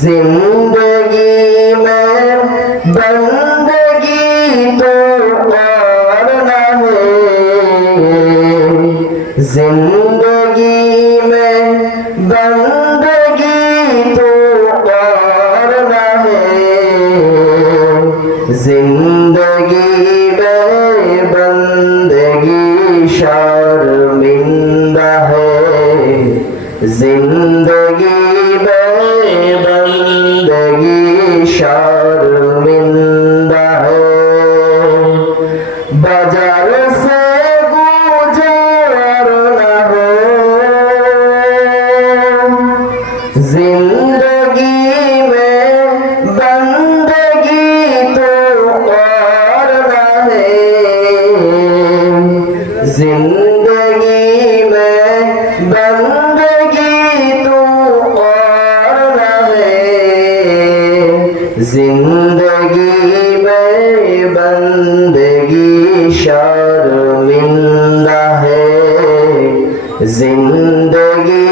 जिंदगी में बंदगी तो और न है, जिंदगी में बंदगी तो और न है, जिंदगी में बंदगी शर्मिंदा है, जिंदगी में बंदगी शर्मिंदा है। बाजार से गुजर न हो, जिंदगी में बंदगी तो और न है, जिंदगी में बंदगी तो और न है, जिंदगी में बंदगी शर्मिंदा है, जिंदगी